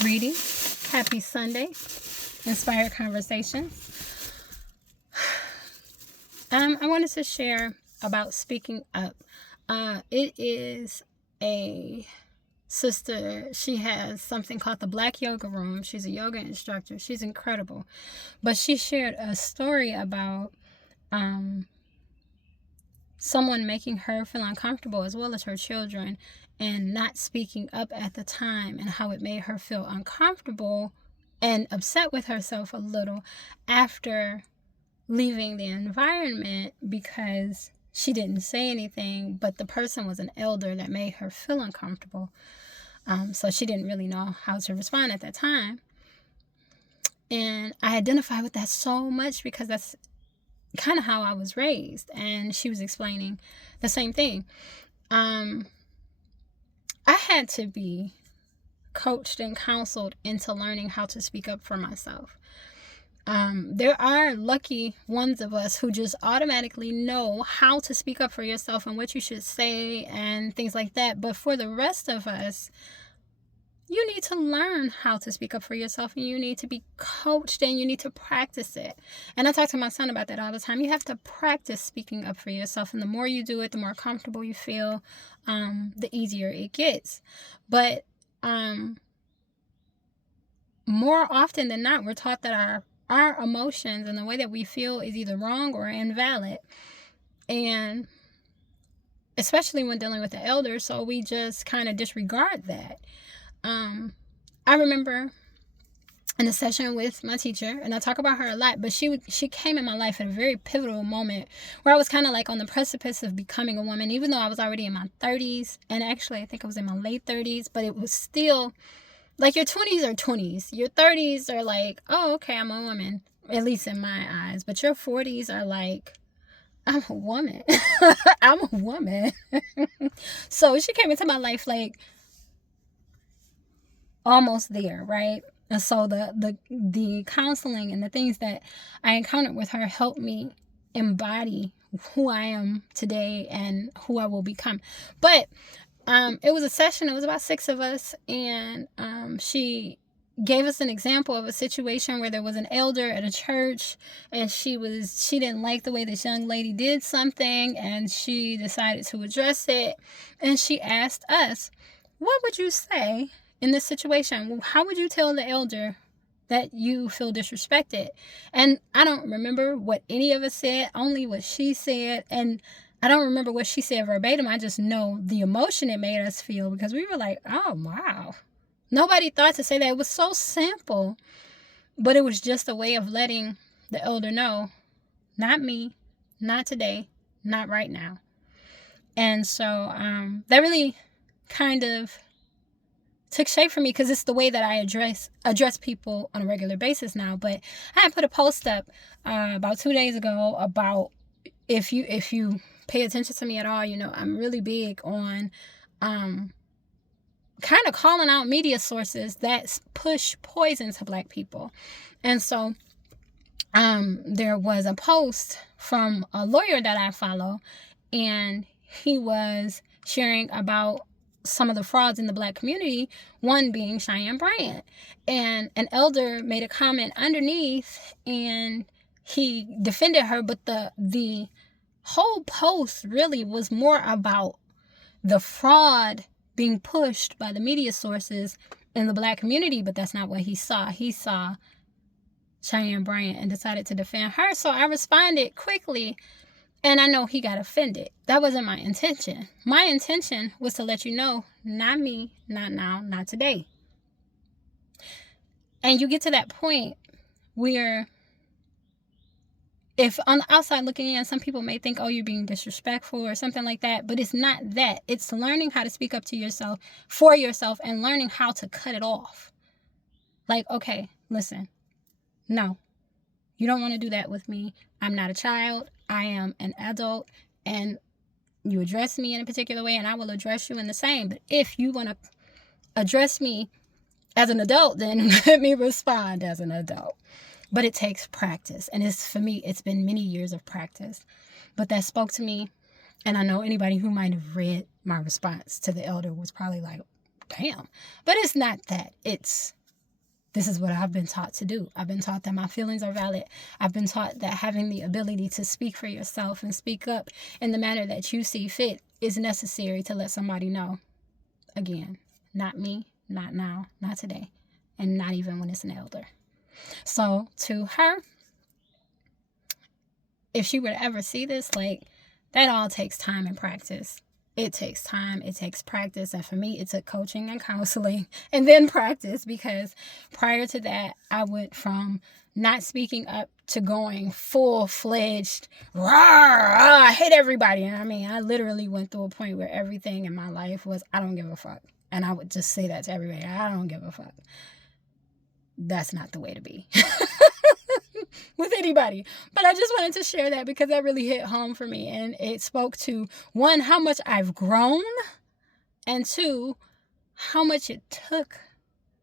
Greetings. Happy Sunday. Inspired Conversations. I wanted to share about speaking up. It is a sister. She has something called the Black Yoga Room. She's a yoga instructor. She's incredible. But she shared a story about someone making her feel uncomfortable, as well as her children, and not speaking up at the time, and how it made her feel uncomfortable and upset with herself a little after leaving the environment because she didn't say anything, but the person was an elder that made her feel uncomfortable. So she didn't really know how to respond at that time. And I identify with that so much because that's kind of how I was raised. And she was explaining the same thing. I had to be coached and counseled into learning how to speak up for myself. There are lucky ones of us who just automatically know how to speak up for yourself and what you should say and things like that. But for the rest of us, you need to learn how to speak up for yourself, and you need to be coached, and you need to practice it. And I talk to my son about that all the time. You have to practice speaking up for yourself, and the more you do it, the more comfortable you feel, the easier it gets. But more often than not, we're taught that our emotions and the way that we feel is either wrong or invalid. And especially when dealing with the elders, so we just kind of disregard that. I remember in a session with my teacher, and I talk about her a lot, but she came in my life at a very pivotal moment where I was kind of like on the precipice of becoming a woman, even though I was already in my 30s, and actually I think I was in my late 30s, but it was still like your 20s are 20s. Your 30s are like, oh, okay, I'm a woman, at least in my eyes, but your 40s are like, I'm a woman. I'm a woman. So she came into my life like almost there, right? And so the counseling and the things that I encountered with her helped me embody who I am today and who I will become. But it was a session. It was about 6 of us, and she gave us an example of a situation where there was an elder at a church, and she didn't like the way this young lady did something, and she decided to address it. And she asked us, what would you say in this situation? How would you tell the elder that you feel disrespected? And I don't remember what any of us said, only what she said. And I don't remember what she said verbatim. I just know the emotion it made us feel, because we were like, oh, wow. Nobody thought to say that. It was so simple, but it was just a way of letting the elder know, not me, not today, not right now. And so that really kind of took shape for me, because it's the way that I address people on a regular basis now. But I had put a post up about 2 days ago about, if you pay attention to me at all, you know I'm really big on kind of calling out media sources that push poison to Black people. And so there was a post from a lawyer that I follow, and he was sharing about some of the frauds in the Black community, one being Cheyenne Bryant. And an elder made a comment underneath, and he defended her, but the whole post really was more about the fraud being pushed by the media sources in the Black community, but that's not what he saw. He saw Cheyenne Bryant and decided to defend her. So I responded quickly, and I know he got offended. That wasn't my intention. My intention was to let you know, not me, not now, not today. And you get to that point where, if on the outside looking in, some people may think, oh, you're being disrespectful or something like that. But it's not that. It's learning how to speak up to yourself, for yourself, and learning how to cut it off. Like, okay, listen, no, you don't want to do that with me. I'm not a child. I am an adult, and you address me in a particular way, and I will address you in the same. But if you want to address me as an adult, then let me respond as an adult. But it takes practice. And for me, it's been many years of practice. But that spoke to me. And I know anybody who might have read my response to the elder was probably like, damn. But it's not that. It's This is what I've been taught to do. I've been taught that my feelings are valid. I've been taught that having the ability to speak for yourself and speak up in the manner that you see fit is necessary to let somebody know. Again, not me, not now, not today, and not even when it's an elder. So to her, if she were to ever see this, like, that all takes time and practice. It takes time, it takes practice, and for me, it took coaching and counseling and then practice, because prior to that, I went from not speaking up to going full-fledged, I hate everybody. And I mean, I literally went through a point where everything in my life was, I don't give a fuck. And I would just say that to everybody, I don't give a fuck. That's not the way to be. With anybody. But I just wanted to share that because that really hit home for me, and it spoke to, one, how much I've grown, and two, how much it took,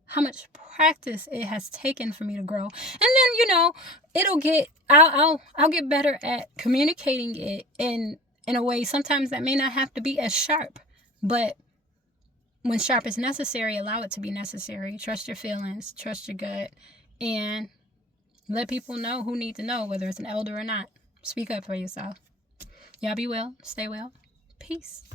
how much practice it has taken for me to grow. And then, I'll get better at communicating it in a way sometimes that may not have to be as sharp, but when sharp is necessary, allow it to be necessary. Trust your feelings, trust your gut, and let people know who need to know, whether it's an elder or not. Speak up for yourself. Y'all be well. Stay well. Peace.